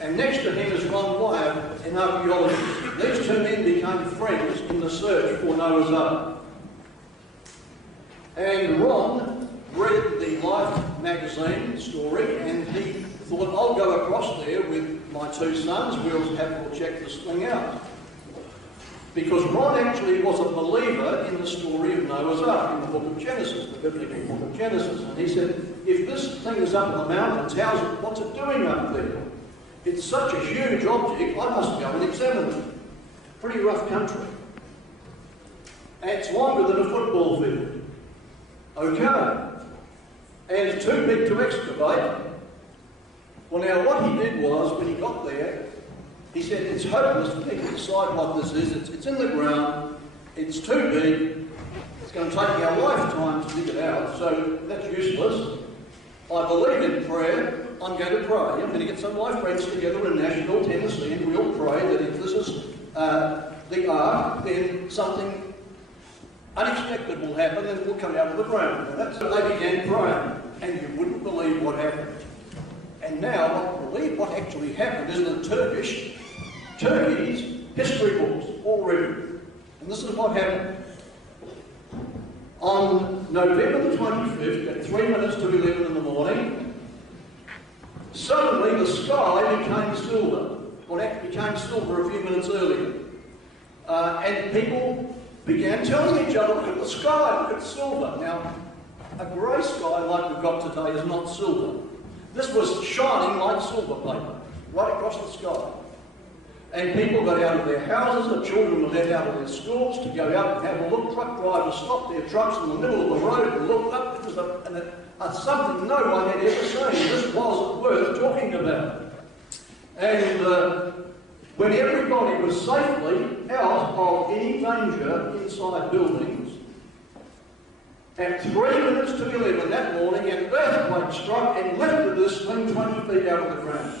And next to him is Ron Wyatt, an archaeologist. These two men became friends in the search for Noah's Ark. And Ron read the Life magazine story, and he thought, I'll go across there with my two sons, we'll have to check this thing out. Because Ron actually was a believer in the story of Noah's Ark in the book of Genesis, the biblical book of Genesis. And he said, if this thing is up in the mountains, what's it doing up there? It's such a huge object, I must go and examine it. Pretty rough country. And it's longer than a football field. Okay. And it's too big to excavate. Well, now what he did was, when he got there, he said, it's hopeless for me to decide what this is. It's in the ground, it's too big, it's going to take me a lifetime to dig it out, so that's useless. I believe in prayer, I'm going to pray. I'm going to get some of my friends together in Nashville, Tennessee, and we'll pray that if this is the ark, then something unexpected will happen and it will come out of the ground. And that's what they began praying, and you wouldn't believe what happened. And now, what actually happened is that Turkey's history books all written. And this is what happened. On November the 25th, at 3 minutes to 11 in the morning, suddenly the sky became silver. Well, it became silver a few minutes earlier. And people began telling each other, look at the sky, look at silver. Now, a grey sky like we've got today is not silver. This was shining like silver paper, right across the sky. And people got out of their houses, the children were let out of their schools to go out and have a look. Truck drivers stopped their trucks in the middle of the road and looked up. It was something no one had ever seen. This wasn't worth talking about. And when everybody was safely out of any danger inside buildings, at 3 minutes to 11 that morning, an earthquake struck and lifted this thing 20 feet out of the ground.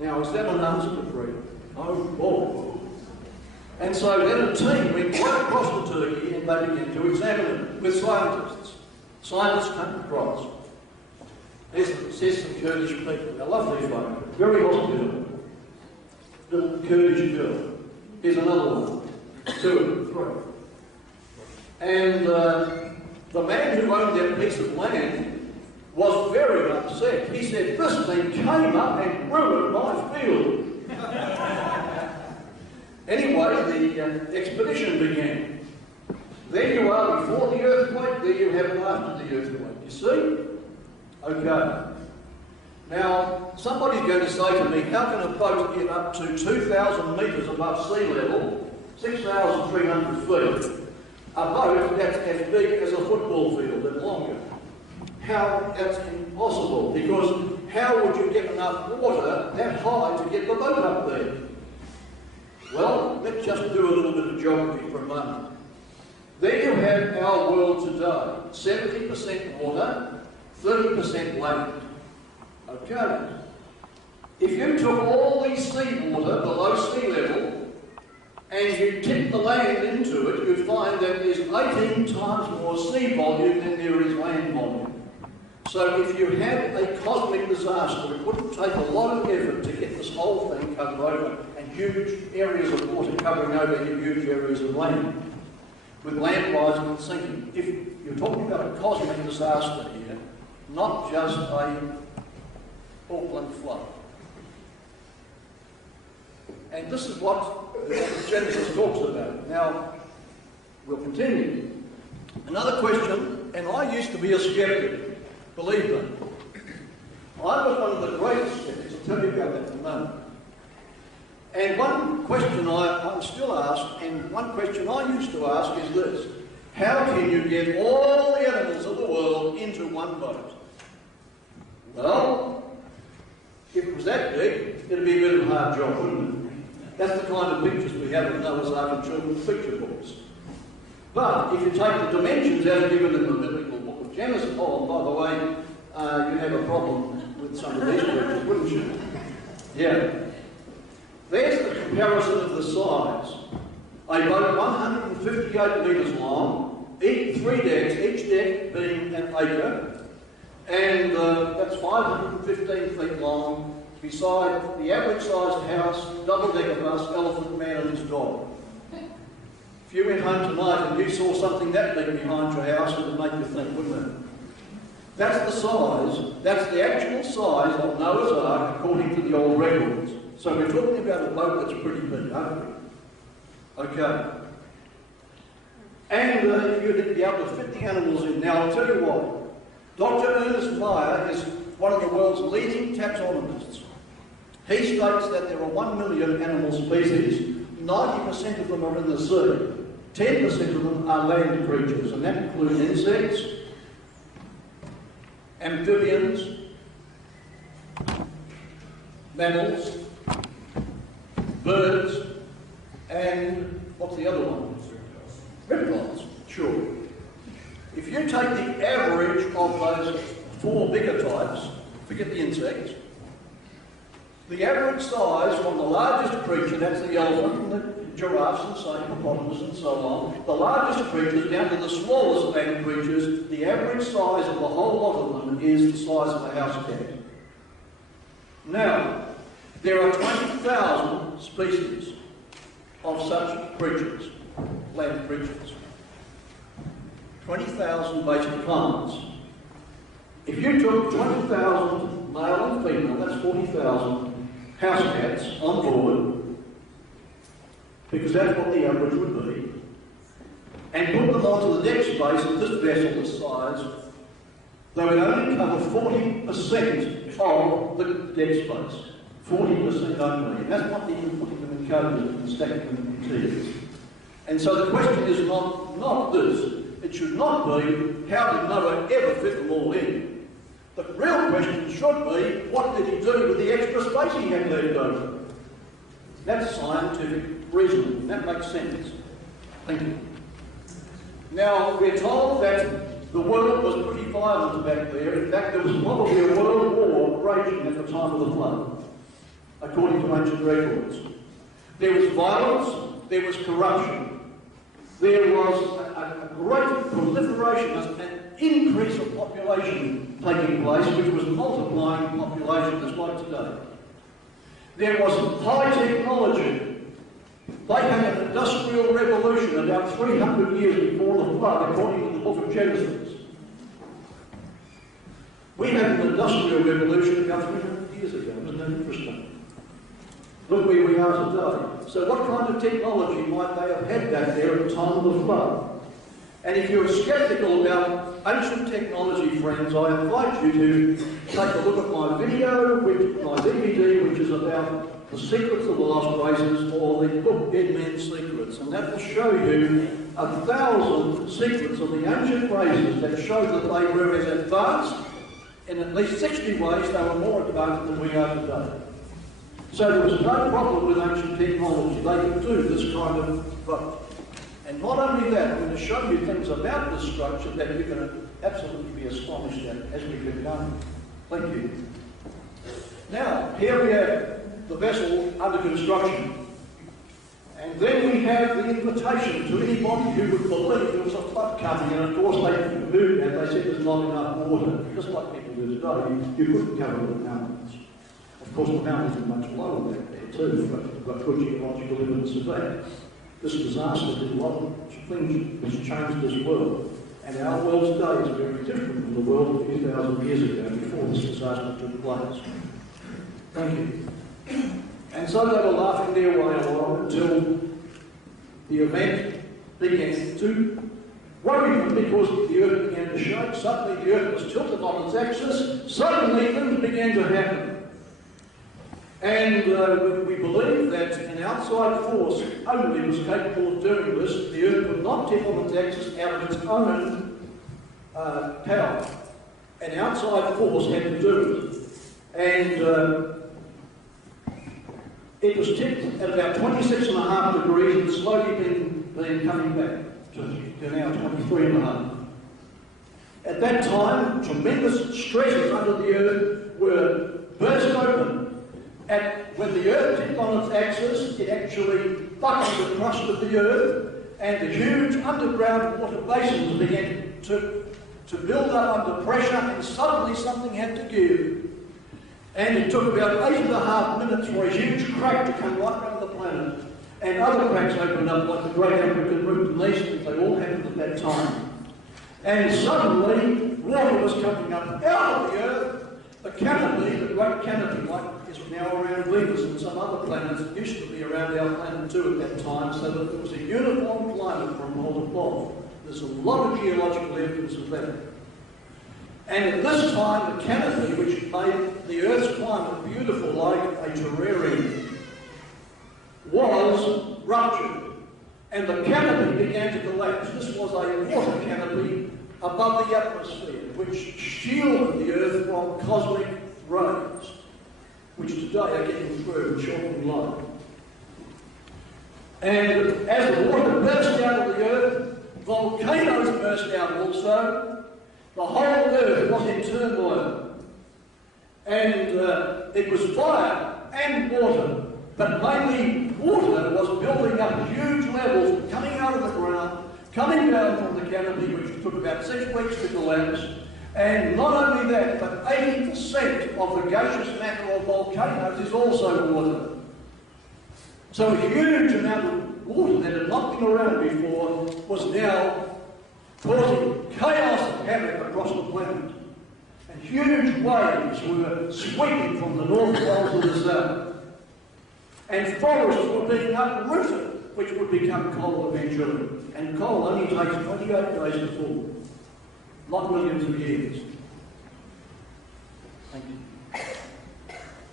Now, is that an answer to prayer? Oh, boy. And so then a team went right across to Turkey and they began to examine it with scientists. Scientists came across. There's some Kurdish people. They're lovely folk. Very hospitable. Little Kurdish girl. Here's another one. 2, 3. And the man who owned that piece of land was very upset. He said, this thing came up and ruined my field. Anyway, the expedition began. There you are before the earthquake, there you have it after the earthquake. You see? Okay. Now, somebody's going to say to me, how can a boat get up to 2,000 metres above sea level, 6,300 feet? A boat that's as big as a football field and longer. How? That's impossible, because how would you get enough water that high to get the boat up there? Well, let's just do a little bit of geography for a moment. There you have our world today. 70% water, 30% land. Okay. If you took all the seawater below sea level and you tip the land into it, you'd find that there's 18 times more sea volume than there is land volume. So if you had a cosmic disaster, it wouldn't take a lot of effort to get this whole thing covered over, and huge areas of water covering over huge areas of land, with land rising and sinking. If you're talking about a cosmic disaster here, not just a Auckland flood. And this is what Genesis talks about. Now, we'll continue. Another question, and I used to be a skeptic, believe me. I was one of the greatest skeptics. I'll tell you about that in a moment. And one question I'm still asked, and one question I used to ask is this: how can you get all the animals of the world into one boat? Well, if it was that big, it'd be a bit of a hard job, wouldn't it? That's the kind of pictures we have of Noah's Ark in children's picture books. But if you take the dimensions as given in the biblical book of Genesis, oh, by the way, you'd have a problem with some of these pictures, wouldn't you? Yeah. There's the comparison of the size. A boat 158 metres long, 3 decks, each deck being an acre, and that's 500 115 feet long, beside the average-sized house, double-decker bus, elephant man and his dog. If you went home tonight and you saw something that big behind your house, it would make you think, wouldn't it? That's the size, that's the actual size of Noah's Ark according to the old records. So we're talking about a boat that's pretty big, aren't we? Okay. And you'd be able to fit the animals in. Now I'll tell you what, Dr. Ernest Meyer is one of the world's leading taxonomists. He states that there are 1 million animal species, 90% of them are in the sea. 10% of them are land creatures, and that includes insects, amphibians, mammals, birds, and what's the other one? Reptiles, sure. If you take the average of those 4 bigger types, forget the insects, the average size from the largest creature, that's the elephant, and the giraffes and so hippopotamus and so on, the largest creatures down to the smallest land creatures, the average size of the whole lot of them is the size of a house cat. Now, there are 20,000 species of such creatures, land creatures. 20,000 basic plants. If you took 20,000 male and female, that's 40,000 house cats on board, because that's what the average would be, and put them onto the deck space of this vessel this size, they would only cover 40% of the deck space. 40% only. And that's not even putting them in covers and stacking them in tiers. And so the question is not this. It should not be, how did Noah ever fit them all in? The real question should be, what did he do with the extra space he had left over? That's scientific reasoning. That makes sense. Thank you. Now, we're told that the world was pretty violent back there. In fact, there was probably a world war raging at the time of the flood, according to ancient records. There was violence, there was corruption. There was a great proliferation, an increase of population taking place, which was multiplying population just like today. There was high technology. They had an industrial revolution about 300 years before the flood, according to the book of Genesis. We had an industrial revolution about 300 years ago. Isn't that interesting? Look where we are today. So what kind of technology might they have had back there at the time of the flood? And if you're sceptical about ancient technology, friends, I invite you to take a look at my video, my DVD, which is about the secrets of the lost races, or the book Dead Men's Secrets. And that will show you 1,000 secrets of the ancient races that show that they were as advanced, in at least 60 ways, they were more advanced than we are today. So there was no problem with ancient technology. They could do this kind of vote. And not only that, I'm going to show you things about this structure that you're going to absolutely be astonished at as we get going. Thank you. Now, here we have the vessel under construction. And then we have the invitation to anybody who would believe there was a flood coming, and of course they moved and they said there's not enough water. Just like people do today, you couldn't cover the mountains. Of course, the mountains are much lower back there too, but we've got good geological evidence of that. This disaster did a lot of things which changed this world. And our world today is very different from the world 2,000 years ago before this disaster took place. Thank you. And so they were laughing their way along until the event began to worry them because the earth began to shake. Suddenly the earth was tilted on its axis. Suddenly things began to happen. And we believe that an outside force only was capable of doing this. The earth could not tip on its axis out of its own power. An outside force had to do it. And it was tipped at about 26.5 degrees and slowly been coming back to now 23.5. At that time, tremendous stresses under the earth were burst open. And when the earth tipped on its axis, it actually buckled the crust of the earth, and the huge underground water basins began to build up under pressure, and suddenly something had to give. And it took about 8.5 minutes for a huge crack to come right around the planet. And other cracks opened up, like the Great African Root and these things. They all happened at that time. And suddenly, water was coming up out of the Earth. The canopy, the great canopy, like is now around Venus and some other planets, it used to be around our planet too at that time, so that there was a uniform climate from pole to pole. There's a lot of geological evidence of that. And at this time, the canopy, which made the Earth's climate beautiful like a terrarium, was ruptured. And the canopy began to collapse. This was a water canopy above the atmosphere, which shielded the Earth from cosmic rays, which today are getting through and shining light. And as the water burst out of the Earth, volcanoes burst out also. The whole Earth was in turmoil. And it was fire and water, but mainly water was building up huge levels, coming out of the ground, coming down from the canopy, which took about 6 weeks to collapse. And not only that, but 80% of the gaseous matter of volcanoes is also water. So a huge amount of water that had not been around before was now causing chaos and havoc across the planet. And huge waves were sweeping from the North Pole to the South. And forests were being uprooted, which would become coal eventually. And coal only takes 28 days to form, not millions of years. Thank you.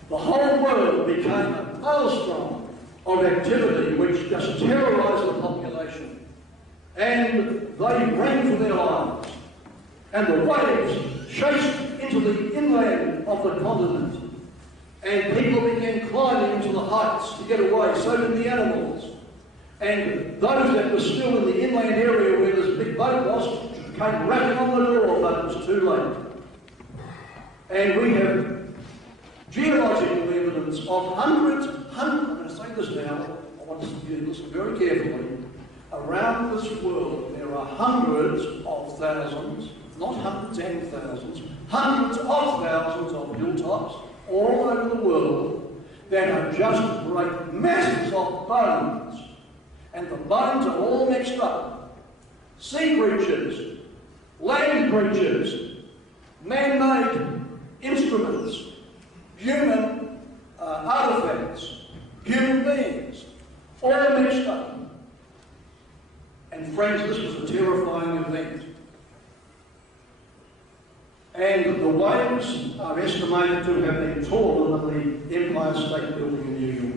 The whole world became a maelstrom of activity which just terrorised the population. And they ran for their lives. And the waves chased into the inland of the continent. And people began climbing into the heights to get away, so did the animals. And those that were still in the inland area where this big boat was came rapping on the door, but it was too late. And we have geological evidence of hundreds, I'm going to say this now, I want you to listen very carefully. Around this world there are hundreds of thousands, not hundreds and thousands, hundreds of thousands of hilltops all over the world that are just great masses of bones. And the bones are all mixed up. Sea creatures, land creatures, man-made instruments, human artifacts, human beings, all mixed up. And friends, this was a terrifying event. And the waves are estimated to have been taller than the Empire State Building in New York.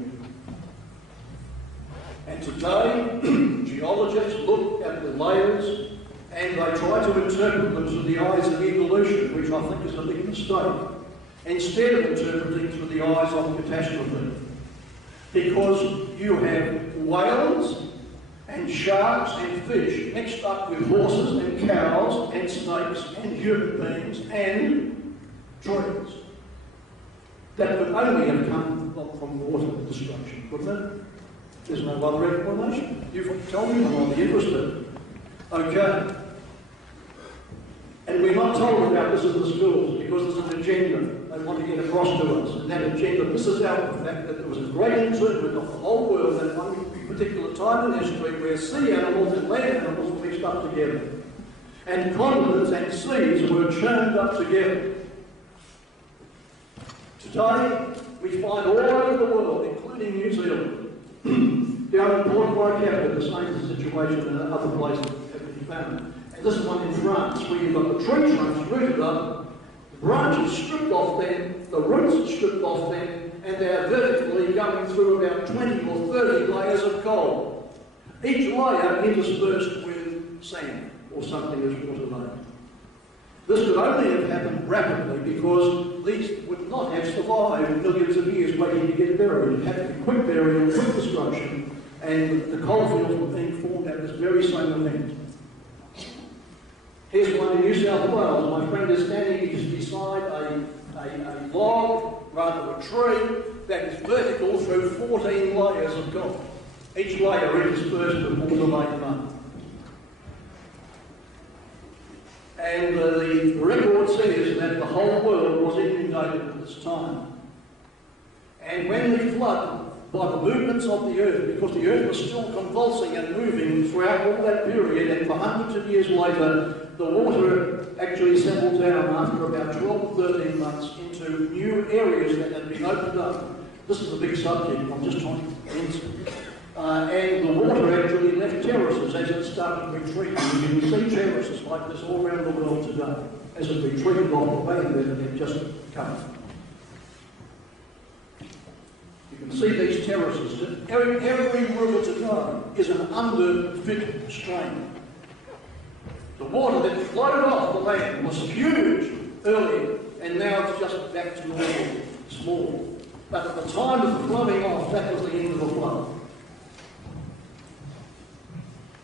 And today, geologists look at the layers and they try to interpret them through the eyes of evolution, which I think is a big mistake, instead of interpreting through the eyes of catastrophe. Because you have whales and sharks and fish mixed up with horses and cows and snakes and human beings and trees that could only have come from water destruction, couldn't it? There's no other explanation. You tell me, I'm not interested. Okay. And we're not told about this in the schools because there's an agenda they want to get across to us. And that agenda misses out the fact that there was a great internment of the whole world at one particular time in history where sea animals and land animals were mixed up together. And continents and seas were churned up together. Today, we find all over the world, including New Zealand, down in Port Waikato, the same situation in other places have been found. And this one in France, where you've got the tree trunks rooted up, the branches stripped off them, the roots stripped off them, and they are vertically going through about 20 or 30 layers of coal. Each layer interspersed with sand or something as water-made. This could only have happened rapidly because these would not have survived millions of years waiting to get buried. It had to be quick burial, quick destruction, and the coalfields were being formed at this very same event. Here's one in New South Wales. My friend is standing beside a log, rather a tree, that is vertical through 14 layers of coal. Each layer interspersed with water-made mud. And the record says that the whole world was inundated at this time. And when the flood, by the movements of the earth, because the earth was still convulsing and moving throughout all that period, and for hundreds of years later, the water actually settled down after about 12 or 13 months into new areas that had been opened up. This is a big subject, I'm just trying to answer. And the water actually left terraces as it started retreating. You can see terraces like this all around the world today, as it retreated off the land that it had just come. You can see these terraces. Every river today is an underfit stream. The water that flowed off the land was huge earlier, and now it's just back to normal, small. But at the time of the flowing off, that was the end of the flood.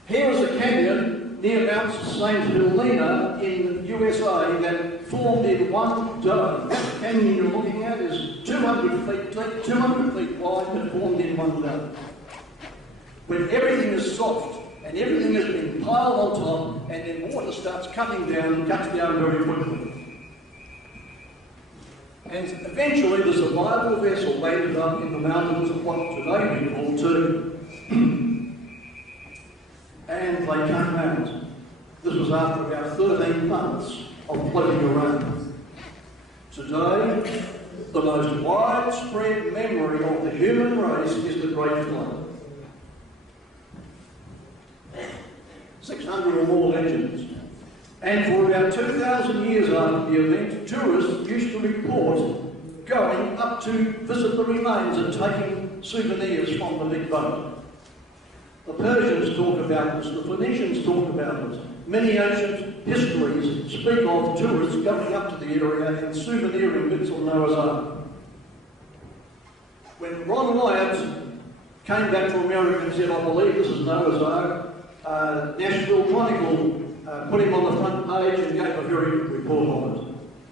Here is a canyon near Mount St. Helena in the USA that formed in one dome. That canyon you're looking at is 200 feet deep, 200 feet wide, but formed in one dome. When everything is soft and everything has been piled on top, and then water starts cutting down, cuts down very quickly. And eventually the survival vessel landed up in the mountains of what today we call Turkey. And they came out. This was after about 13 months of floating around. Today, the most widespread memory of the human race is the Great Flood. 600 or more legends. And for about 2,000 years after the event, tourists used to report going up to visit the remains and taking souvenirs from the big boat. The Persians talk about this, the Phoenicians talk about it. Many ancient histories speak of tourists going up to the area and souveniring bits of Noah's Ark. When Ron Wyatt came back to America and said, I believe this is Noah's Ark, Nashville Chronicle put him on the front page and gave a very good report on it.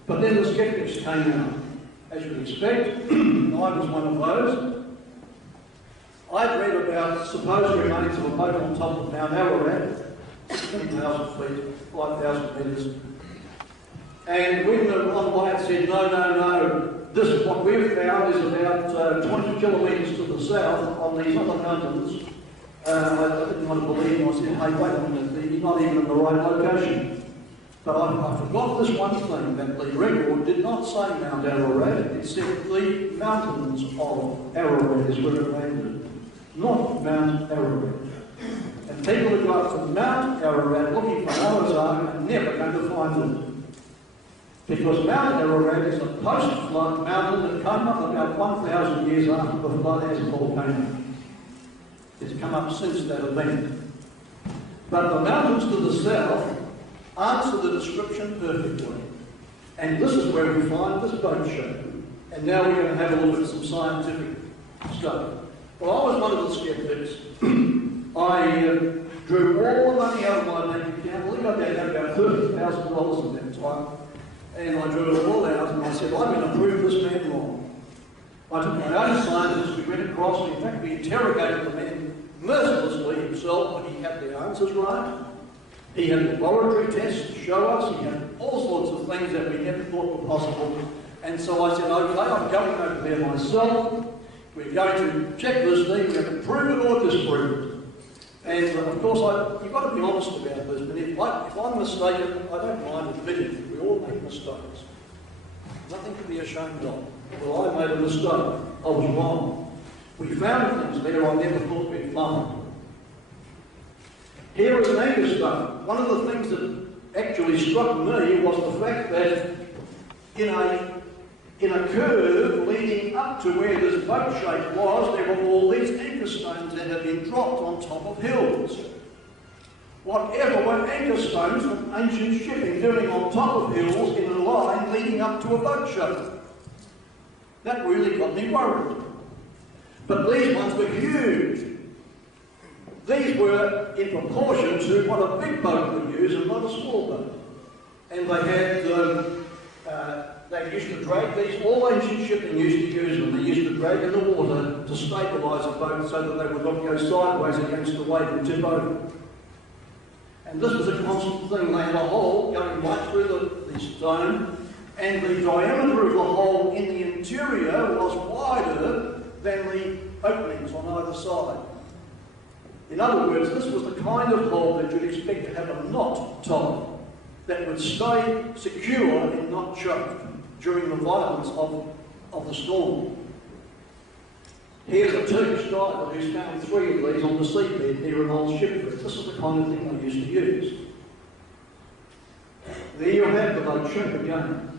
But then the skeptics came out. As you'd expect, I was one of those. I'd read about supposed remains of a boat on top of Mount Ararat, 16,000 feet, 5,000 metres. And when Ron Wyatt said, no, this what we've found is about 20 kilometres to the south on these other mountains, I didn't want to believe him. I said, hey, wait a minute, he's not even in the right location. But I forgot this one thing, that the record did not say Mount Ararat, it said the mountains of Ararat is where it landed, not Mount Ararat. And people who go up to Mount Ararat looking for Noah's Ark are never going to find it. Because Mount Ararat is a post-flood mountain that came up about 1,000 years after the flood as a volcano. It's come up since that event. But the mountains to the south answer the description perfectly. And this is where we find this boat shape. And now we're going to have a look at some scientific stuff. Well, I was one of the skeptics. I drew all the money out of my bank account. I think I had about $30,000 at that time. And I drew it all out and I said, I'm going to prove this man wrong. I took my own scientists, we went across, in fact we interrogated the man mercilessly himself, but he had the answers right. He had laboratory tests to show us, he had all sorts of things that we never thought were possible. And so I said, okay, I'm going over there myself, we're going to check this thing, we're going to prove it or disprove it. And of course, you've got to be honest about this, but if I'm mistaken, I don't mind admitting it. We all make mistakes. Nothing to be ashamed of. Well, I made a mistake. I was wrong. We found things there I never thought we'd find. Here is an anchor stone. One of the things that actually struck me was the fact that in a curve leading up to where this boat shape was, there were all these anchor stones that had been dropped on top of hills. Whatever were anchor stones from ancient shipping doing on top of hills in a line leading up to a boat shape? That really got me worried. But these ones were huge. These were in proportion to what a big boat would use and not a small boat. And they used to drag these, all ancient shipping used to use them. They used to drag in the water to stabilise a boat so that they would not go sideways against the wave and tip over. And this was a constant thing. They had a hole going right through the stone, and the diameter of the hole in the than the openings on either side. In other words, this was the kind of hull that you'd expect to have a knot tied that would stay secure and not choke during the violence of the storm. Here's a Turkish diver who's found 3 of these on the seabed near an old shipwreck. This is the kind of thing they used to use. There you have the boat shape again.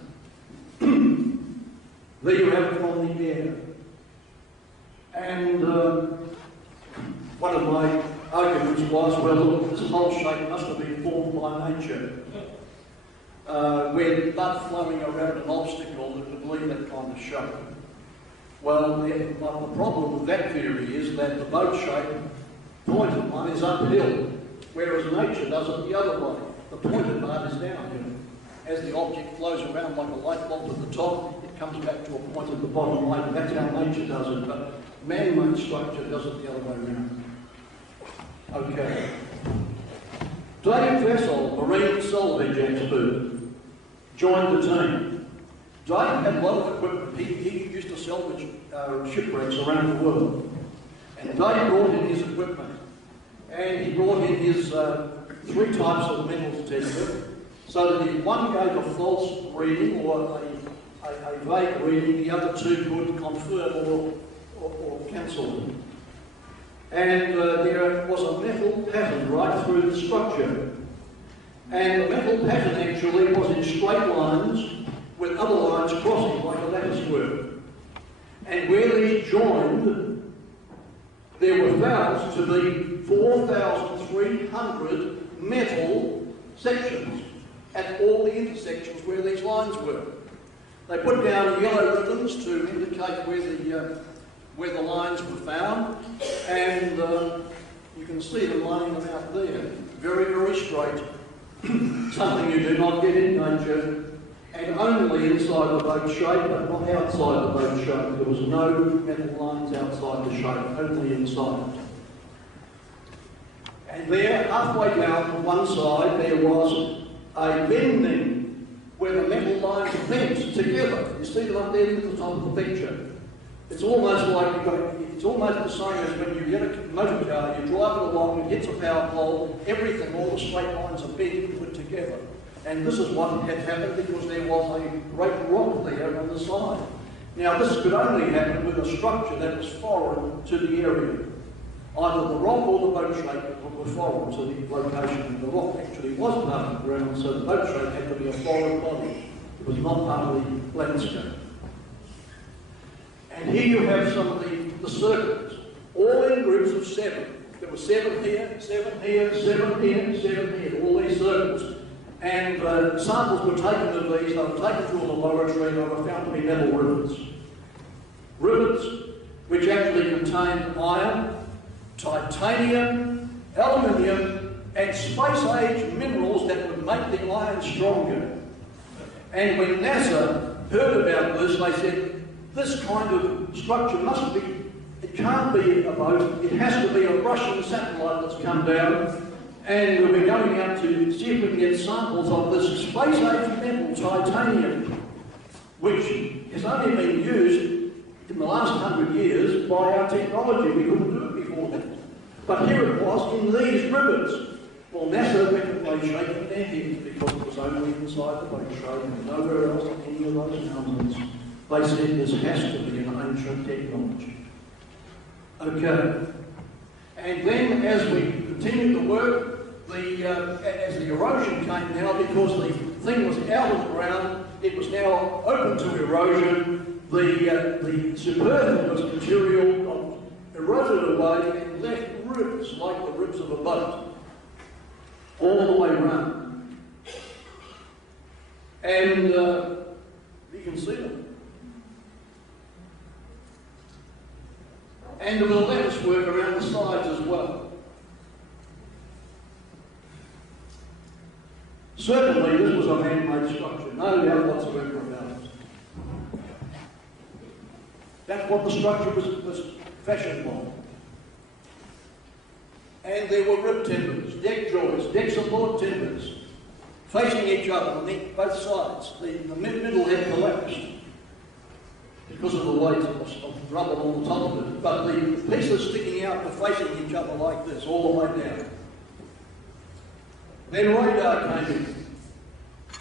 There you have it on the air. And one of my arguments was, well, look, this whole shape must have been formed by nature. With blood flowing around an obstacle that would leave that kind of shape. Well, the problem with that theory is that the boat shape, pointed one, is uphill, whereas nature does it the other way. The pointed part is downhill. As the object flows around like a light bulb at the top, it comes back to a point at the bottom right, and that's how nature does it. But man-made structure does it the other way around. Okay. Dave Vessel, marine salvage expert, joined the team. Dave had a lot of equipment. He used to salvage shipwrecks around the world. And Dave brought in his equipment. And he brought in his 3 types of metal detector, so that if one gave a false reading or a vague reading, the other 2 could confirm or cancel it. And there was a metal pattern right through the structure. And the metal pattern actually was in straight lines with other lines crossing like a lattice work. And where these joined, there were found to be 4,300 metal sections at all the intersections where these lines were. They put down yellow ribbons to indicate where the lines were found, and you can see them lining them out there. Very, very straight. Something you do not get in nature, and only inside the boat shape, but not outside the boat shape. There was no metal lines outside the shape, only inside. And there, halfway down to one side, there was a bending where the metal lines bent together. You see them up there at the top of the picture. It's almost like it's almost the same as when you get a motor car, you drive it along, it hits a power pole, everything, all the straight lines are bent and put together. And this is what had happened because there was a great rock there on the side. Now this could only happen with a structure that was foreign to the area. Either the rock or the boat shape were foreign to the location. And the rock actually was part of the ground, so the boat shape had to be a foreign body. It was not part of the landscape. And here you have some of the circles, all in groups of 7. There were 7 here, 7 here, 7 here, 7 here, all these circles. And samples were taken of these, they were taken to a laboratory, they were found to be metal rivets. Rivets which actually contained iron, titanium, aluminium, and space-age minerals that would make the iron stronger. And when NASA heard about this, they said, this kind of structure must be, it can't be a boat, it has to be a Russian satellite that's come down, and we're going out to see if we can get samples of this space-age metal, titanium, which has only been used in the last 100 years by our technology. We couldn't do it before that. But here it was in these rivets. Well, NASA reckoned they shaking their heads because it was only inside the boat shape and nowhere else on any of those mountains. They said this has to be an ancient technology. Okay. And then as we continued to work, as the erosion came now, because the thing was out of the ground, it was now open to erosion, the superfluous material got eroded away and left ribs like the ribs of a boat, all the way around. And you can see them. And there was lattice work around the sides as well. Certainly this was a man-made structure, no doubt whatsoever about it. That's what the structure was fashioned by. And there were rib timbers, deck joists, deck support timbers, facing each other on both sides. The middle had collapsed. because of the weight of rubble on the top of it. But the pieces sticking out were facing each other like this, all the way down. Then radar came in.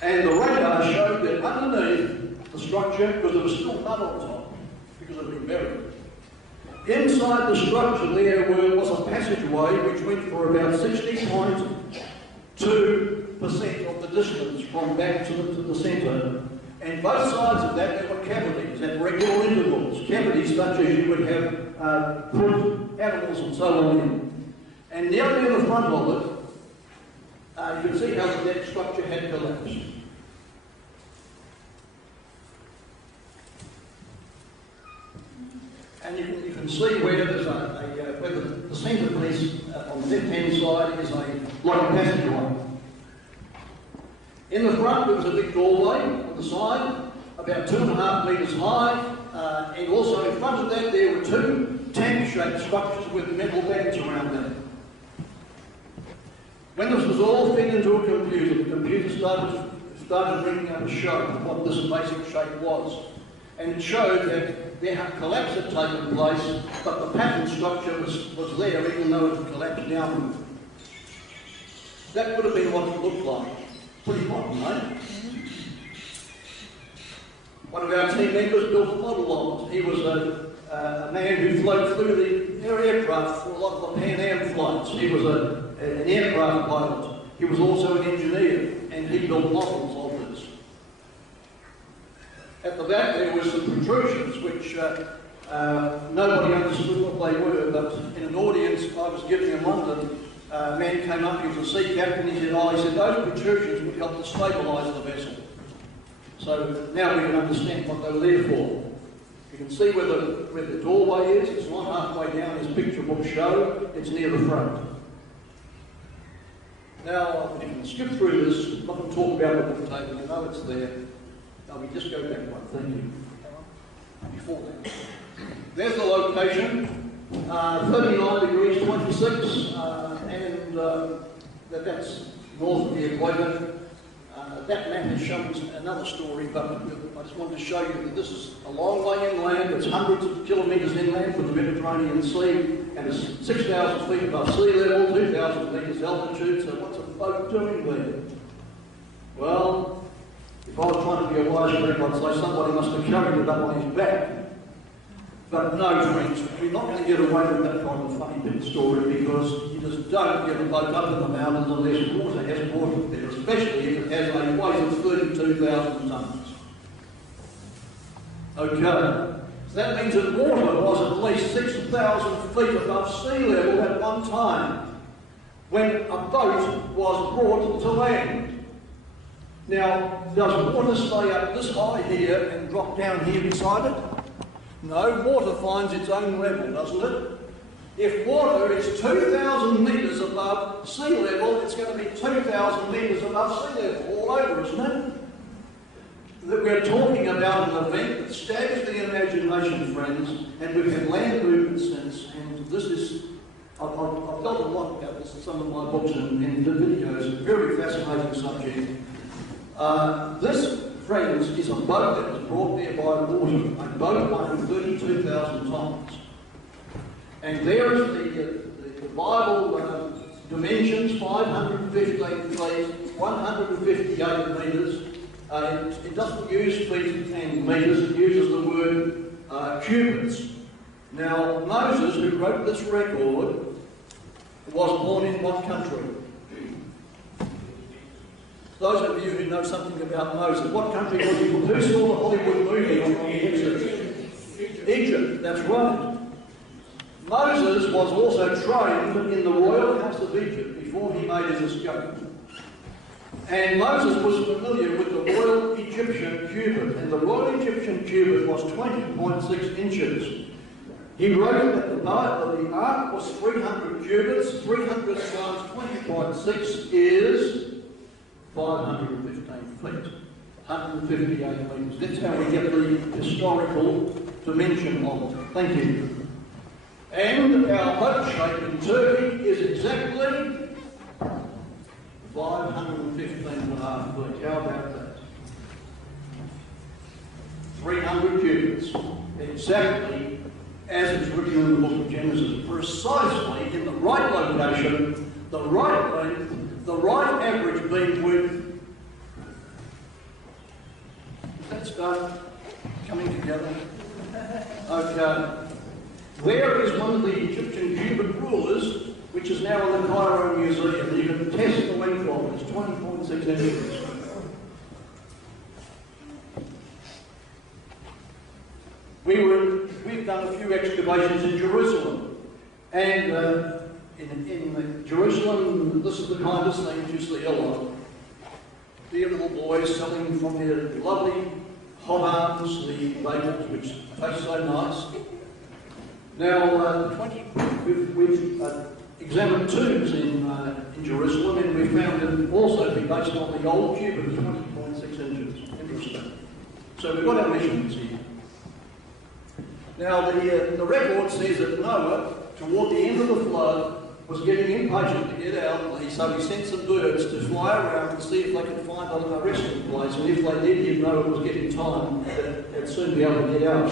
And the radar showed that underneath the structure, because there was still mud on top, because it had been buried, inside the structure there was a passageway which went for about 60.2% of the distance from back to the centre. And both sides of that, there were cavities at regular intervals, cavities such as you would have put animals and so on in. And down near the front of it, you can see how that structure had collapsed. And you can see where there's where the centrepiece on the left-hand side is like a passageway. In the front there was a big doorway on the side, about 2.5 metres high, and also in front of that there were two tank-shaped structures with metal bands around them. When this was all fed into a computer, the computer started bringing up a show of what this basic shape was. And it showed that their collapse had taken place, but the pattern structure was there even though it had collapsed downward. That would have been what it looked like. Pretty modern, eh? One of our team members built a model of it. He was a man who flew through the aircraft for a lot of the Pan Am flights. He was an aircraft pilot. He was also an engineer, and he built models of this. At the back there were some protrusions which nobody understood what they were, but in an audience I was giving in London, a man came up, he was a sea captain, he said, those protrusions would help to stabilise the vessel. So now we can understand what they were there for. You can see where the doorway is. It's not halfway down as picture books show, it's near the front. Now, if you can skip through this, I'm not going to talk about the book table, you know it's there. Now we just go back one, thank you. Before that. There's the location, 39 degrees 26, and that's north of the equator. That map has shown another story, but I just wanted to show you that this is a long way inland. It's hundreds of kilometres inland from the Mediterranean Sea, and it's 6,000 feet above sea level, 2,000 metres altitude. So what's a boat doing there? Well, if I was trying to be a wise man, I'd say somebody must have carried it up on his back. But no, friends, we're not going to get away with that kind of funny bit story, because you just don't get a boat up in the mountains unless water has brought it there, especially if it has a weight of 32,000 tonnes. Okay, so that means that water was at least 6,000 feet above sea level at one time when a boat was brought to land. Now, does water stay up this high here and drop down here beside it? No, water finds its own level, doesn't it? If water is 2,000 metres above sea level, it's going to be 2,000 metres above sea level all over, isn't it? That we're talking about an event that staggers the imagination, friends, and we've had land movement since, and this is, I've dealt a lot about this in some of my books and the videos, a very fascinating subject. This, friends, is a boat that was brought there by water, a boat weighing 32,000 tonnes. And there is the Bible dimensions, 515 feet, 158 metres. It doesn't use feet and metres, it uses the word cubits. Now, Moses, who wrote this record, was born in what country? Those of you who know something about Moses, what country was he from? Who saw the Hollywood movie on the Exodus? Egypt, that's right. Moses was also trained in the royal house of Egypt before he made his escape. And Moses was familiar with the royal Egyptian cubit, and the royal Egyptian cubit was 20.6 inches. He wrote that the ark was 300 cubits, 300 times 20.6 is 515 feet, 158 metres. That's how we get the historical dimension of it. Thank you. And our boat shape in Turkey is exactly 515.5 feet. How about that? 300 cubits. exactly as it's written in the book of Genesis, precisely in the right location, the right length, the right average beam width. Is that stuff coming together? Okay. There is one of the Egyptian cubit rulers, which is now in the Cairo Museum. You can test the length of it. It's 20.6 inches. We've done a few excavations in Jerusalem, and in Jerusalem, this is the kind of thing you see a lot. Dear little boys selling from their lovely hot arms the bagels, which taste so nice. Now, we've examined tombs in Jerusalem, and we found it also to be based on the old cubit, 20.6 inches. Interesting. So we've got our measurements here. Now, the record says that Noah, toward the end of the flood, was getting impatient to get out, so he sent some birds to fly around and see if they could find a resting place, and if they did, he'd know it was getting time, that they'd soon be able to get out.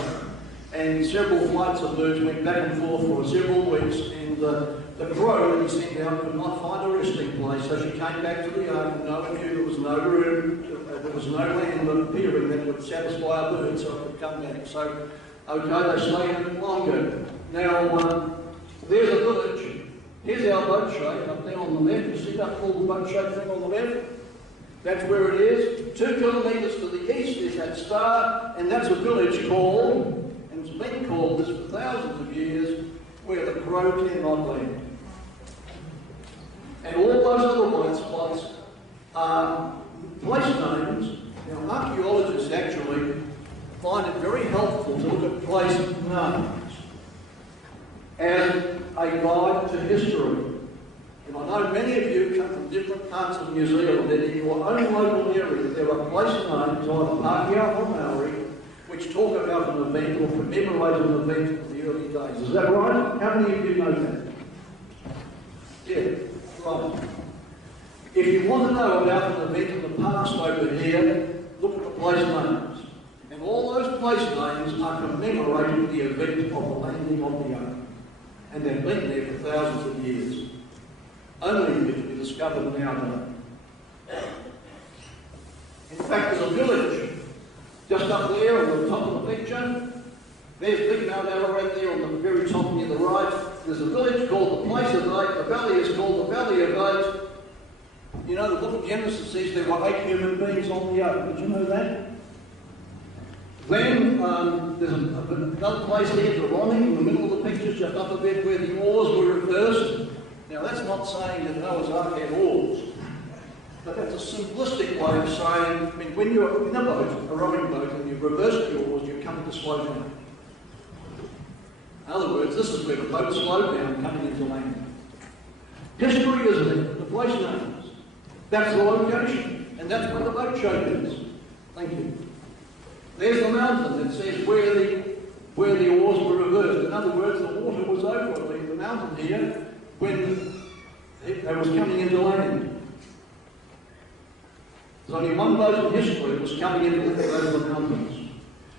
And several flights of birds went back and forth for several weeks, and the crow that he sent out could not find a resting place, so she came back to the ark, and Noah knew there was no room, there was no land appearing that would satisfy a bird so it could come back. So, okay, they stayed a bit longer. Now, there's a village. Here's our boat shape up there on the left. You see that little boat shape thing on the left? That's where it is. 2 kilometres to the east is that star, and that's a village called, and it's been called this for thousands of years, where the crow cannot land. And all those other white spots are place names. Now, archaeologists actually find it very helpful to look at place names as a guide to history. And I know many of you come from different parts of New Zealand, and in your own local area there are place names, either Pākehā or Maori, which talk about an event or commemorate an event of the early days. Is that right? How many of you know that? Yeah, right. If you want to know about an event in the past over here, look at the place names. And all those place names are commemorating the event of the landing of the ark. And they've been there for thousands of years. Only to be discovered now. In fact, there's a village just up there on the top of the picture. There's Big Mount Ararat there on the very top near the right. There's a village called the Place of Eight. The valley is called the Valley of Eight. You know, the book of Genesis says there were 8 human beings on the ark. Did you know that? Then there's another place here, Veroni, in the middle of the picture, just up a bit where the oars were reversed. Now that's not saying that Noah's Ark had oars, but that's a simplistic way of saying, I mean, when you're in a boat, a rowing boat, and you reverse the oars, you're coming to slow down. In other words, this is where the boat slowed down coming into land. History, isn't it? The place names. That's the location, and that's where the boat shape is. Thank you. There's the mountain that says where the oars were reversed. In other words, the water was over the mountain here when it was coming into land. There's only one boat in history that was coming into the mountains.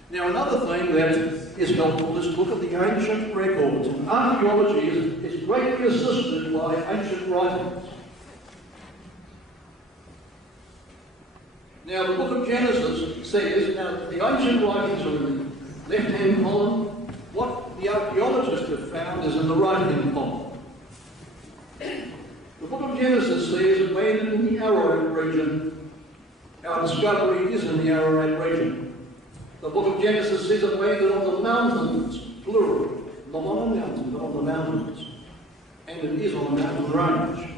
Now, another thing that is helpful is to look at the ancient records. Archaeology is greatly assisted by ancient writings. Now, the book of Genesis says, now the ancient writings are in the left-hand column. What the archaeologists have found is in the right-hand column. The book of Genesis says it landed in the Ararat region. Our discovery is in the Ararat region. The book of Genesis says it landed on the mountains, plural. Not on a mountain, but on the mountains. And it is on a mountain range.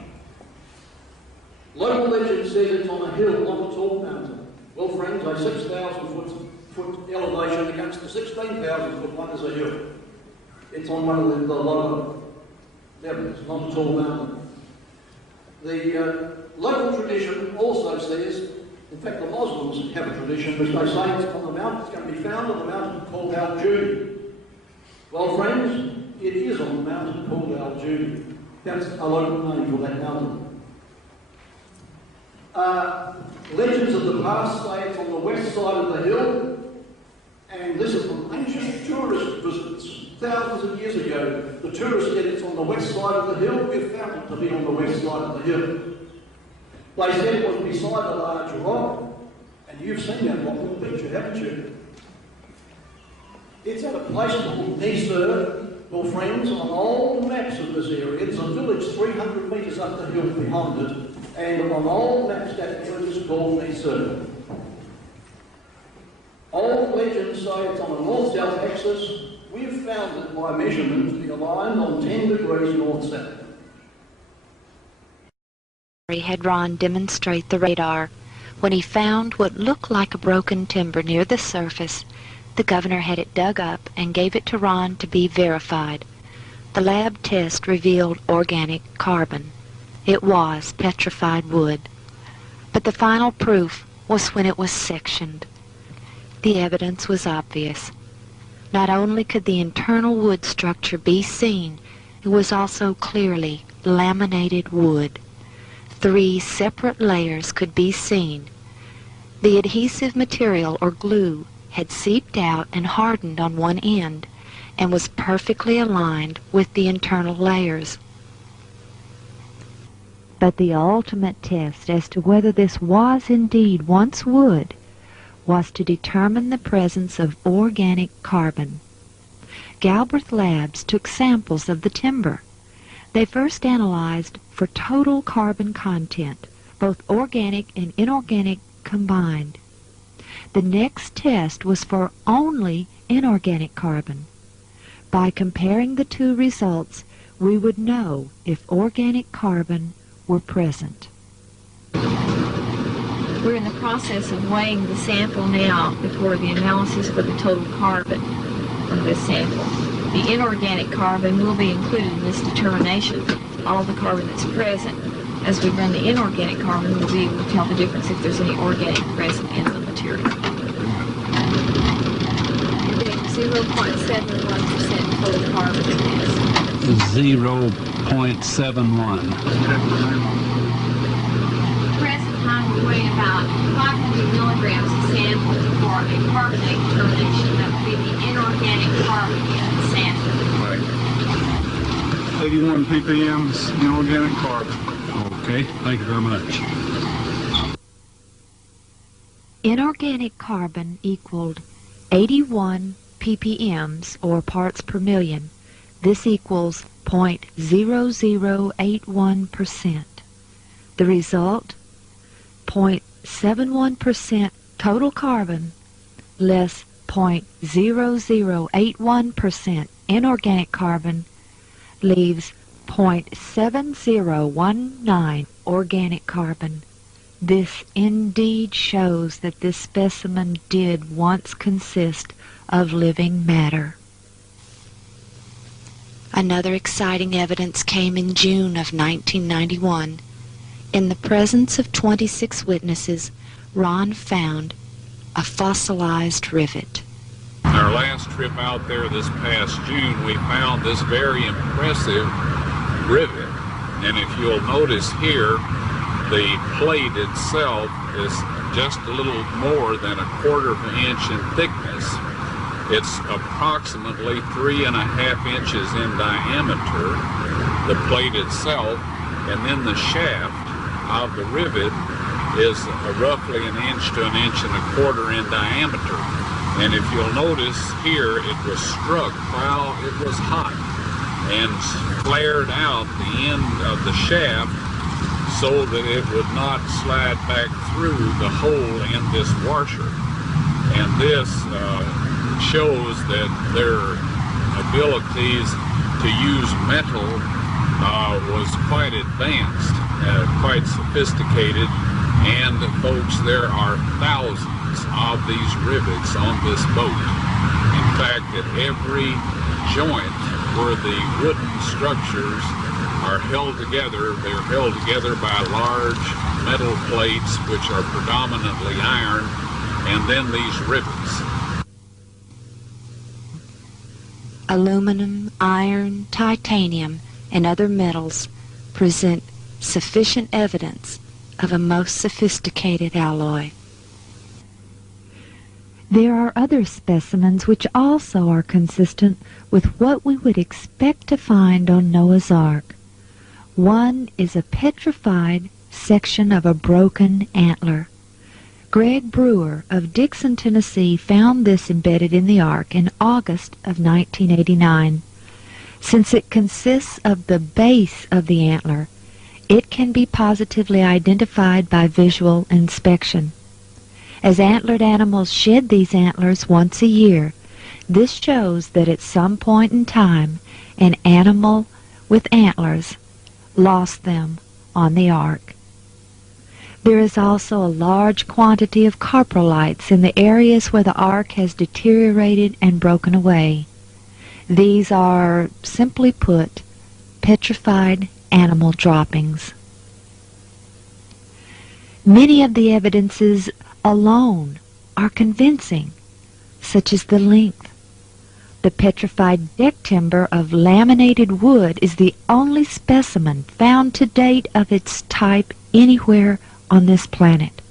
Local legend says it's on a hill, not a tall mountain. Well, friends, a 6,000 foot elevation against the 16,000 foot one is a hill. It's on one of the lower levels, not a tall mountain. The local tradition also says, in fact, the Muslims have a tradition which they say it's on the mountain, it's going to be found on the mountain called Al-Judi. Well, friends, it is on the mountain called Al-Judi. That's a local name for that mountain. Legends of the past say it's on the west side of the hill, And this is from ancient tourist visits, thousands of years ago. The tourist said it's on the west side of the hill. We've found it to be on the west side of the hill. They said it was beside a large rock, and you've seen that rock in the picture, haven't you? It's at a place called Nisa, your friends, on old maps of this area. There's a village 300 metres up the hill behind it, and on old maps that village is called Nisa. Old legends say it's on a north-south axis. We've found it by measurement to be aligned on 10 degrees north-south. Had Ron demonstrate the radar. When he found what looked like a broken timber near the surface, the governor had it dug up and gave it to Ron to be verified. The lab test revealed organic carbon. It was petrified wood. But the final proof was when it was sectioned. The evidence was obvious. Not only could the internal wood structure be seen, it was also clearly laminated wood. 3 separate layers could be seen. The adhesive material, or glue, had seeped out and hardened on one end and was perfectly aligned with the internal layers. But the ultimate test as to whether this was indeed once wood was to determine the presence of organic carbon. Galbraith Labs took samples of the timber. They first analyzed for total carbon content, both organic and inorganic combined. The next test was for only inorganic carbon. By comparing the 2 results, we would know if organic carbon were present. We're in the process of weighing the sample now before the analysis for the total carbon of this sample. The inorganic carbon will be included in this determination, all the carbon that's present. As we run the inorganic carbon, we'll be able to tell the difference if there's any organic present in the material. And then 0.71% total carbon in this. 0.71. Weigh about 500 milligrams of sample for a carbonate determination. That would be the inorganic carbon in the sample. Right. 81 ppm inorganic carbon. Okay, thank you very much. Inorganic carbon equaled 81 ppm, or parts per million. This equals 0.0081%. The result? 0.71% total carbon less 0.0081% inorganic carbon leaves 0.7019 organic carbon. This indeed shows that this specimen did once consist of living matter. Another exciting evidence came in June of 1991. In the presence of 26 witnesses, Ron found a fossilized rivet. Our last trip out there this past June, we found this very impressive rivet. And if you'll notice here, the plate itself is just a little more than 1/4 inch in thickness. It's approximately 3.5 inches in diameter, the plate itself, and then the shaft of the rivet is roughly 1 inch to 1.25 inches in diameter. And if you'll notice here, it was struck while it was hot and flared out the end of the shaft so that it would not slide back through the hole in this washer. And this shows that their abilities to use metal was quite advanced, quite sophisticated, and folks, there are thousands of these rivets on this boat. In fact, at every joint where the wooden structures are held together, they're held together by large metal plates which are predominantly iron, and then these rivets. Aluminum, iron, titanium, and other metals present sufficient evidence of a most sophisticated alloy. There are other specimens which also are consistent with what we would expect to find on Noah's Ark. One is a petrified section of a broken antler. Greg Brewer of Dixon, Tennessee, found this embedded in the Ark in August of 1989. Since it consists of the base of the antler, it can be positively identified by visual inspection. As antlered animals shed these antlers once a year, this shows that at some point in time, an animal with antlers lost them on the Ark. There is also a large quantity of coprolites in the areas where the Ark has deteriorated and broken away. These are, simply put, petrified animal droppings. Many of the evidences alone are convincing, such as the length. The petrified deck timber of laminated wood is the only specimen found to date of its type anywhere on this planet.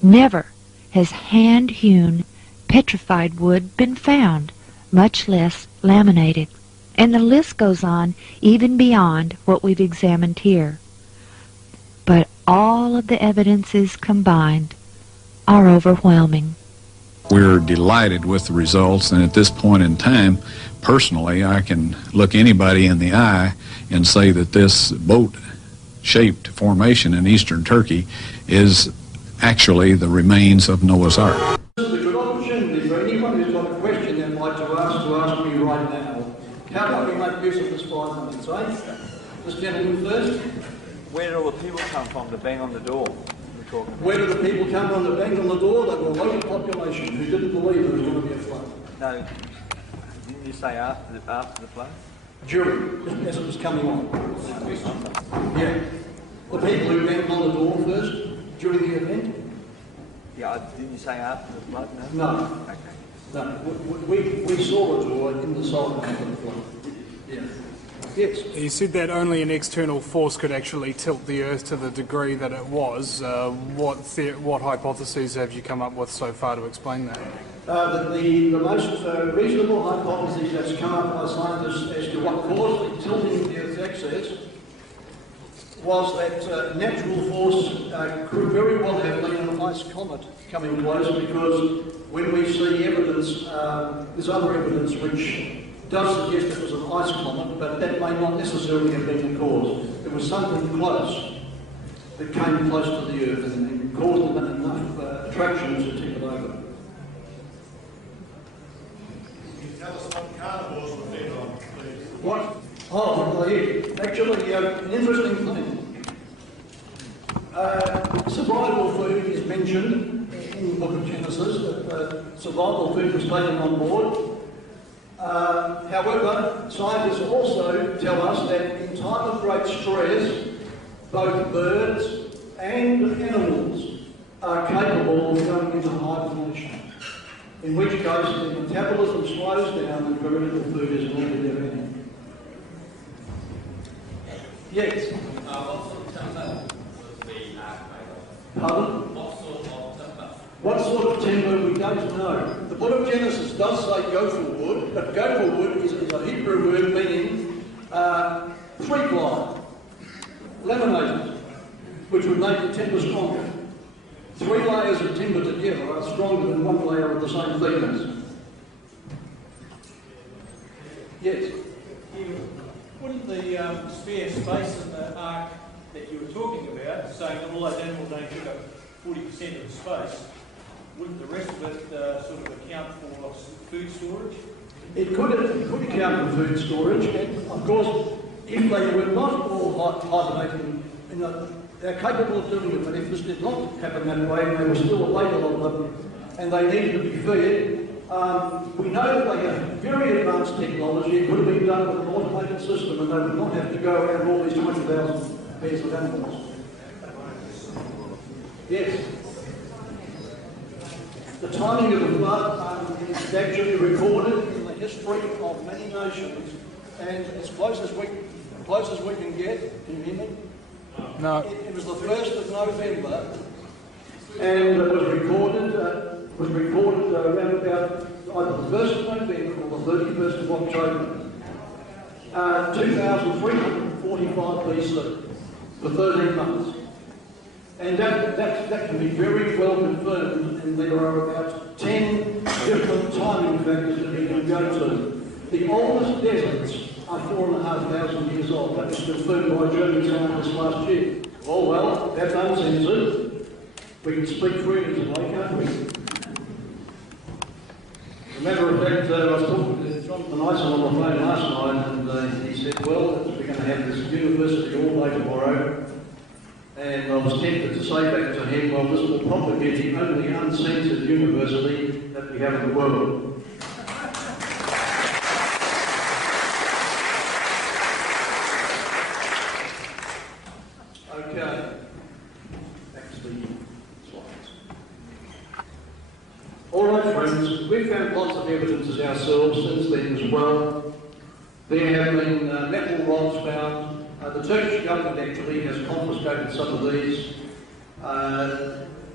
Never has hand-hewn petrified wood been found, much less laminated. And the list goes on even beyond what we've examined here. But all of the evidences combined are overwhelming. We're delighted with the results, and at this point in time, personally, I can look anybody in the eye and say that this boat-shaped formation in eastern Turkey is actually the remains of Noah's Ark. This is a good opportunity for anyone who's got a question they'd like to ask me right now. How can we make use of this 5 minutes, eh? This gentleman first. Where did all the people come from to bang on the door? Where did the people come from that banged on the door? They were a local population who didn't believe there was going to be a flood. No, didn't you say after the flood? During, as it was coming on. Yeah. The people who banged on the door first, during the event? Yeah, didn't you say after the flood? No. Okay. No, we saw a door in the side after the flood. Yeah. Yes. You said that only an external force could actually tilt the Earth to the degree that it was. What hypotheses have you come up with so far to explain that? The most reasonable hypothesis that's come up by scientists as to what caused the tilting of the Earth's axis was that natural force could very well have been an ice comet coming close, because when we see evidence, there's other evidence which does suggest it was an ice comet, but that may not necessarily have been the cause. It was something close that came close to the Earth and caused enough attraction to tip it over. Can you tell us what carnivores were fed on, please? What? Oh, well, yeah. Actually, an interesting thing. Survival food is mentioned in the book of Genesis, that survival food was taken on board. However, scientists also tell us that in time of great stress, both birds and animals are capable of going into hibernation, in which case the metabolism slows down and very little food is needed, if any. Yes? What sort of timber was the ark made of? Pardon? What sort of timber? What sort of timber, we don't know. The book of Genesis does say gopher wood, but gopher wood is a Hebrew word meaning 3-ply, laminated, which would make the timber stronger. 3 layers of timber together are stronger than 1 layer of the same thickness. Yes? Wouldn't the spare space in the ark that you were talking about, saying that all those animals only took up 40% of the space, wouldn't the rest of it sort of account for food storage? It could account for food storage, and of course, if they were not all hibernating, they're capable of doing it, but if this did not happen that way, and they were still awake, a lot of them, and they needed to be fed, we know that they have very advanced technology. It could have been done with an automated system, and they would not have to go around all these 20,000 pairs of animals. Yes? The timing of the flood is actually recorded in the history of many nations, and as close as we can get, can you hear me? No. It was the 1st of November, and it was recorded was recorded around about either the 1st of November or the 31st of October, 2345 BC, for 13 months. And that can be very well confirmed, and there are about 10 different timing factors that you can go to. The oldest deserts are 4,500 years old. That was confirmed by German scientists last year. Oh well, that's uncensored. We can speak freely today, can't we? As a matter of fact, I was talking to Jonathan Ison on the phone last night, and he said, well, we're going to have this university all day tomorrow. And I was tempted to say back to him, well, this will probably be the only uncensored university that we have in the world. Okay, back to the slides. All right, friends, we've found lots of evidences ourselves since then as well. There have been metal rods found. The Turkish government actually has confiscated some of these.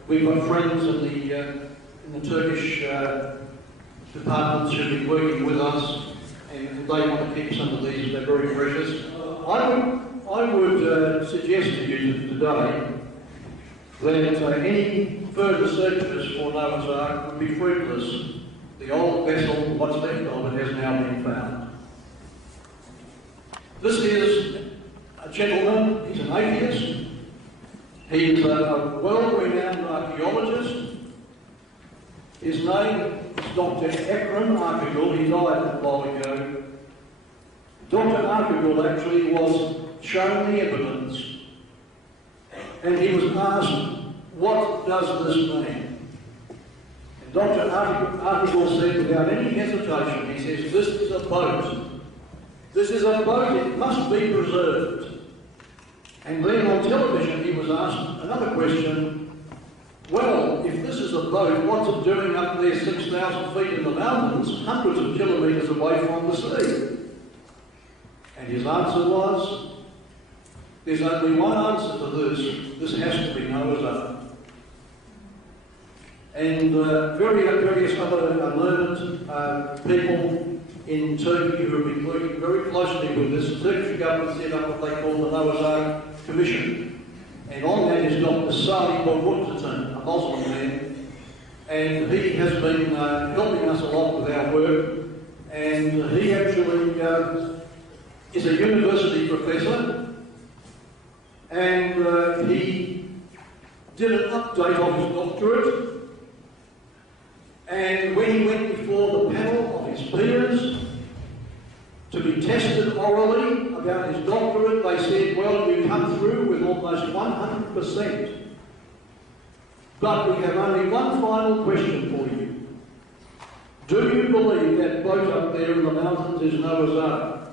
We've got friends in the Turkish departments who've been working with us, and they want to keep some of these. They're very precious. I would suggest to you today that any further searches for Noah's Ark would be fruitless. The old vessel, what's left of it, has now been found. This is a gentleman, he's an atheist. He's a well-renowned archaeologist. His name is Dr. Ekrem Arkagul. He died a while ago. Dr. Arkagul actually was shown the evidence, and he was asked, what does this mean? And Dr. Arkagul said without any hesitation, he says, this is a boat. This is a boat, it must be preserved. And then on television he was asked another question, well, if this is a boat, what's it doing up there 6,000 feet in the mountains, hundreds of kilometres away from the sea? And his answer was, there's only one answer to this. This has to be Noah's Ark. And various other learned people in Turkey who have been working very closely with this. The Turkish government set up what they call the Noah's Ark Commission. And on that is Dr. Salih Bourguignon, a Muslim man. And he has been helping us a lot with our work. And he actually is a university professor. And he did an update on his doctorate. And when he went before the panel of his peers to be tested orally about his doctorate, they said, well, you come through with almost 100%. But we have only one final question for you. Do you believe that boat up there in the mountains is Noah's Ark?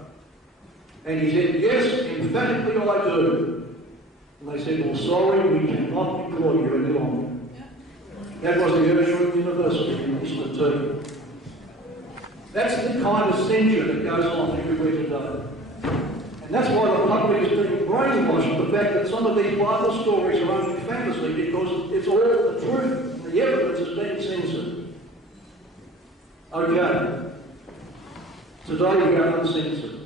And he said, yes, emphatically I do. And they said, well, sorry, we cannot employ you any longer. That was the Erzurum University in eastern Turkey. That's the kind of censure that goes on everywhere today. And that's why the public is being brainwashed, the fact that some of these Bible stories are only fantasy, because it's all the truth. The evidence is being censored. Okay. Today we are uncensored.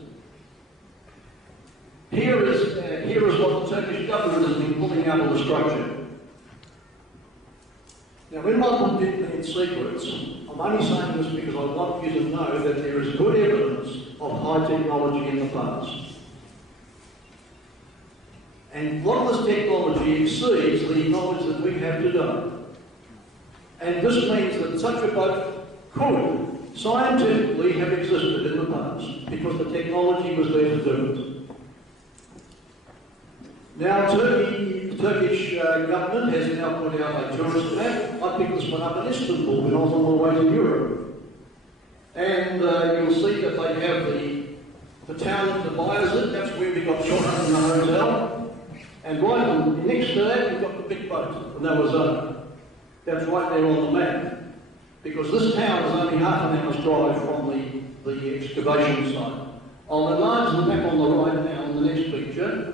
Here is what the Turkish government has been pulling out of the structure. Now, when I looked at its secrets, I'm only saying this because I want you to know that there is good evidence of high technology in the past. And a lot of this technology exceeds the knowledge that we have today. And this means that such a boat could scientifically have existed in the past because the technology was there to do it. Now, the Turkish government has now put out a tourist map. I picked this one up in Istanbul when I was on my way to Europe. And you'll see that they have the town of Bayazid. That's where we got shot up in the hotel. And right next to that, we've got the big boat, the Noah's Ark. That's right there on the map. Because this town is only half an hour's drive from the excavation site. I'll enlarge the map on the right now in the next picture.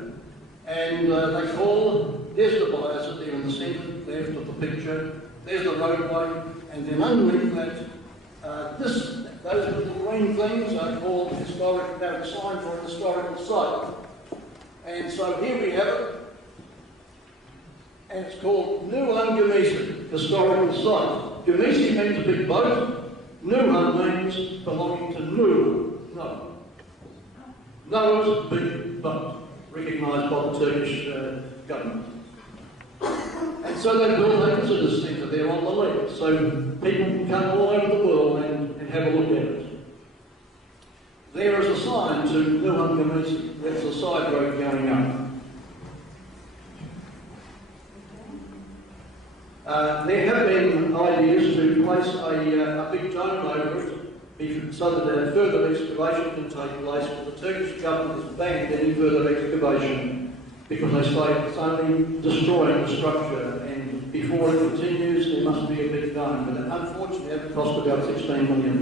And they call, there's the Bayazid there in the centre, left of the picture. there's the roadway, and then underneath that, those little green things are called historic, they're a sign for a historical site. And so here we have it, and it's called Nuhan Historical Site. Gamisi means a big boat, Nuhan means belonging to Noah. Noah's big boat, recognised by the Turkish government. And so they built a visitor centre there on the lake, so people can come all over the world and have a look at it. There is a sign to Nuhan Gamisi, that's a side road going up. There have been ideas to place a big dome over it so that further excavation can take place, but the Turkish government has banned any further excavation because they say it's only destroying the structure, and before it continues there must be a big dome. But unfortunately it cost about $16 million.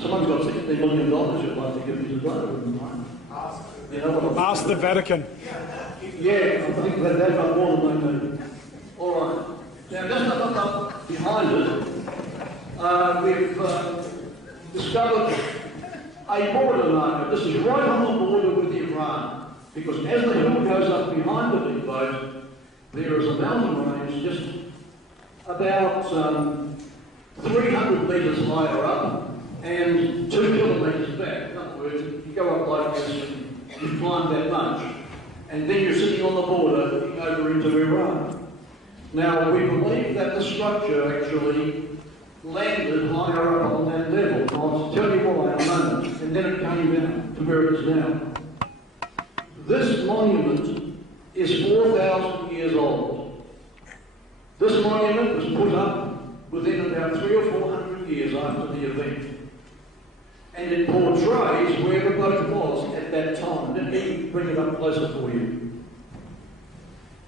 Someone's got $16 million you'd like to give me today, wouldn't you know? Ask the Vatican. Yeah, I think they've got more than they need. All right. Now, just up behind it, we've discovered a border marker. This is right on the border with Iran, because as the hill goes up behind the big boat, there is a mountain range just about 300 metres higher up and 2 kilometres back. In other words, you go up like this and you climb that much, and then you're sitting on the border looking over into Iran. Now, we believe that the structure actually landed higher up on that level. I'll tell you why in a moment, and then it came down to where it is now. This monument is 4,000 years old. This monument was put up within about 300 or 400 years after the event. And it portrays where the boat was at that time. Let me bring it up closer for you.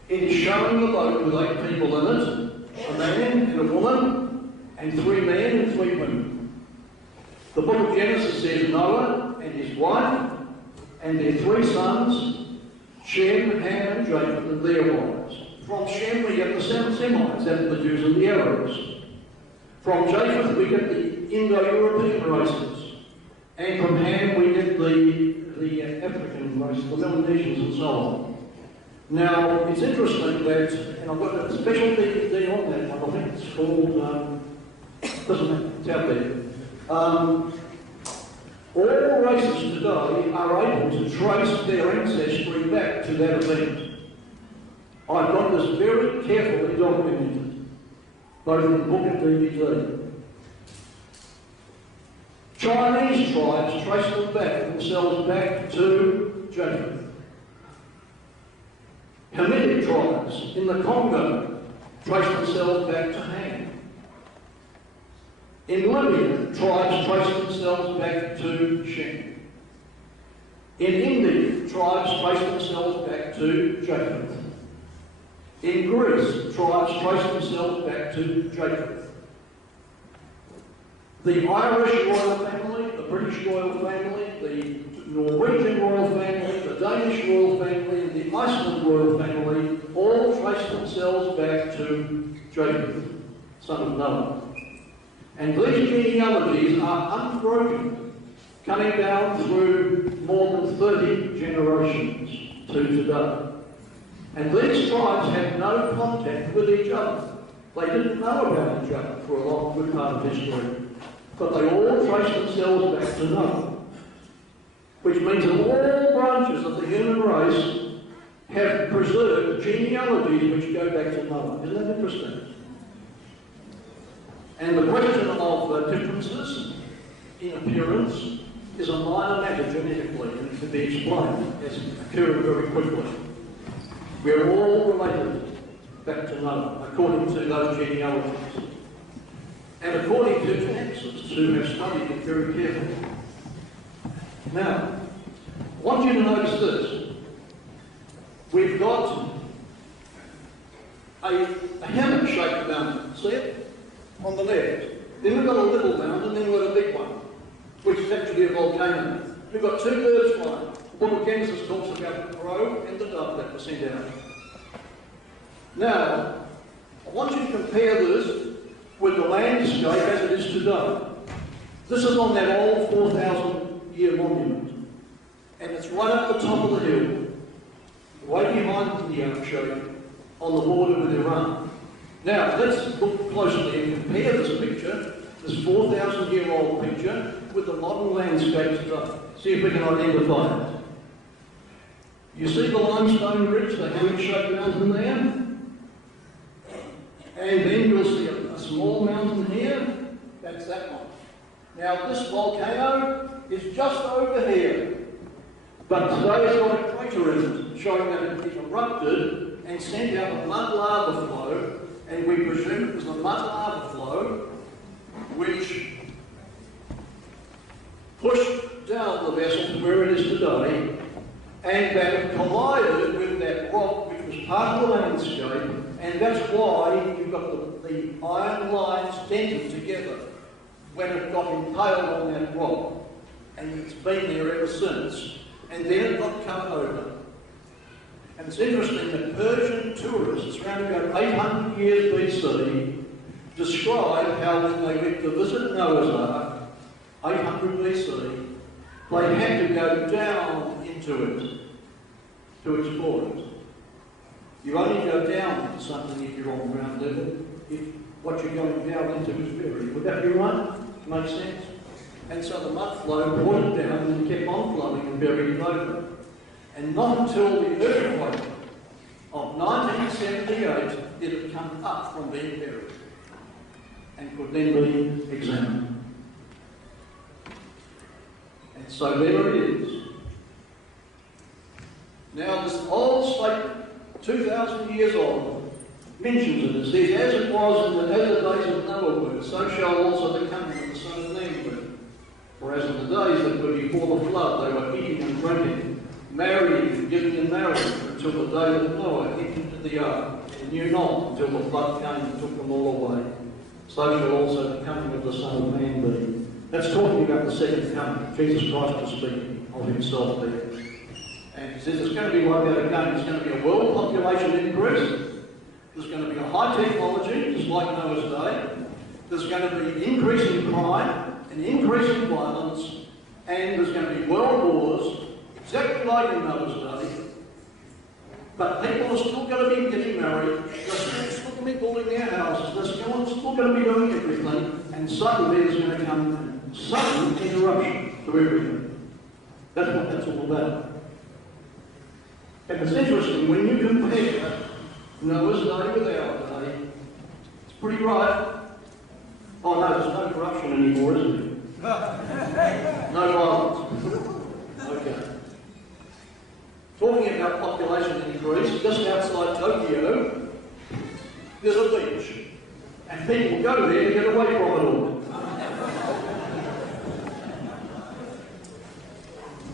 It is showing the boat with 8 people in it, a man and a woman, and 3 men and 3 women. The book of Genesis says Noah and his wife and their 3 sons, Shem, Ham and Japheth, and their wives. From Shem we get the Semites, that's the Jews and the Arabs. From Japheth we get the Indo-European races. And from Ham we get the African race, the Melanesians and so on. Now, it's interesting that, and I've got a special DVD on that one, I think it's called, doesn't matter, it's out there. All races today are able to trace their ancestry back to that event. I've got this very carefully documented, both in book and DVD. Chinese tribes trace themselves back to Japheth. Hamitic tribes in the Congo trace themselves back to Ham. In Libya, tribes trace themselves back to Shem. In India, tribes trace themselves back to Japheth. In Greece, tribes trace themselves back to Japheth. The Irish royal family, the British royal family, the Norwegian royal family, the Danish royal family, and the Iceland royal family all trace themselves back to Japheth, son of Noah. And these genealogies are unbroken, coming down through more than 30 generations to today. And these tribes had no contact with each other. They didn't know about each other for a long, good part of history. But they all trace themselves back to Noah. Which means that all branches of the human race have preserved genealogies which go back to Noah. Isn't that interesting? And the question of differences in appearance is a minor matter genetically, and it can be explained as occurring very quickly. We're all related back to Noah, according to those genealogies. And according to geneticists who have studied it very carefully. Now, I want you to notice this. We've got a hammock-shaped mountain, see it? On the left. Then we've got a little mountain, then we've got a big one, which is actually a volcano. We've got 2 birds flying. The book of Genesis talks about the crow and the dove that were sent out. Now, I want you to compare this with the landscape as it is today. This is on that old 4,000-year monument, and it's right up the top of the hill, way behind the Archway, on the border with Iran. Now, let's look closely and compare this picture, this 4,000-year-old picture, with the modern landscape today. See if we can identify it. You see the limestone ridge, the hammer-shaped mountain there? And then you'll see a small mountain here. That's that one. Now, this volcano is just over here. But today it's got a crater in it, showing that it erupted and sent out a mud lava flow, and we presume it was the mud lava flow which pushed down the vessel to where it is today, and that it collided with that rock which was part of the landscape, and that's why you've got the iron lines dented together when it got impaled on that rock, and it's been there ever since, and then it got covered over. And it's interesting that Persian tourists around about 800 years BC describe how when they went to visit Noah's Ark, 800 BC, they had to go down into it to explore it. You only go down into something if you're on ground level. If what you're going down into is buried. Would that be right? Make sense? And so the mud flow brought it down and kept on flowing and buried it over. And not until the earthquake of 1978 did it come up from being buried and could then be examined. And so there it is. Now this old statement, 2,000 years old, mentions it. It says, as it was in the days of Noah were, so shall also the coming of the Son of Man be. For as in the days that were before the flood, they were eating and drinking, marrying and giving in marriage, until the day that Noah entered into the ark, and knew not until the flood came and took them all away. So shall also the coming of the Son of Man be. That's talking about the second coming. Jesus Christ is speaking of himself there. And he says it's going to be like that again. There's going to be a world population increase. There's going to be a high technology, just like Noah's day. There's going to be increase in crime, an increase in violence, and there's going to be world wars, exactly like in Noah's day. But people are still going to be getting married, they're still going to be building their houses, they're still going to be doing everything, and suddenly there's going to come a sudden interruption to everything. That's what that's all about. And it's interesting, when you compare Noah's day with our day, it's pretty right. Oh no, there's no corruption anymore, isn't there? No violence. Okay. Talking about population increase, just outside Tokyo, there's a beach. And people go there to get away from it all.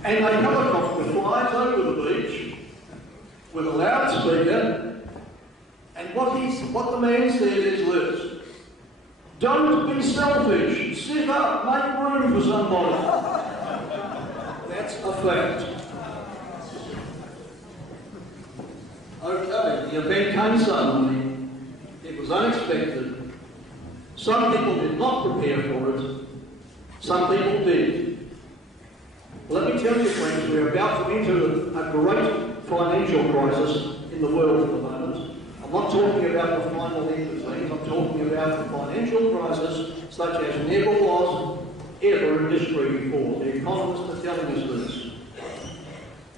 And a helicopter flies over the beach with a loudspeaker, and what the man said is this: don't be selfish, sit up, make room for somebody. That's a fact. Okay, the event came suddenly, it was unexpected. Some people did not prepare for it, some people did. Let me tell you, friends, we're about to enter a great financial crisis in the world at the moment. I'm not talking about the final end of things, I'm talking about the financial crisis such as never was ever in history before. The economists are telling us this.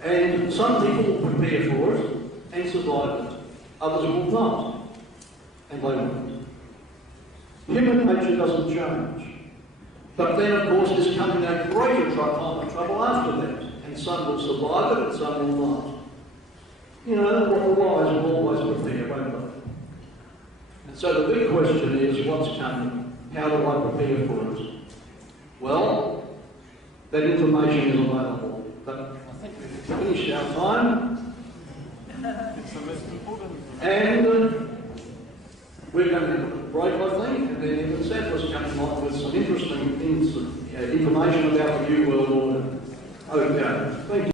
And some people will prepare for it and survive it. Others will not, and they won't. Human nature doesn't change. But then, of course, there's coming a greater time of trouble after that, and some will survive it and some will not. You know, what the wise will always prepare, won't they? And so the big question is, what's coming? How do I prepare for it? Well, that information is available. But I think we've finished our time. And we're going to have a break, I think, and then even Seth coming on with some interesting things, information about the New World Order. Okay, thank you.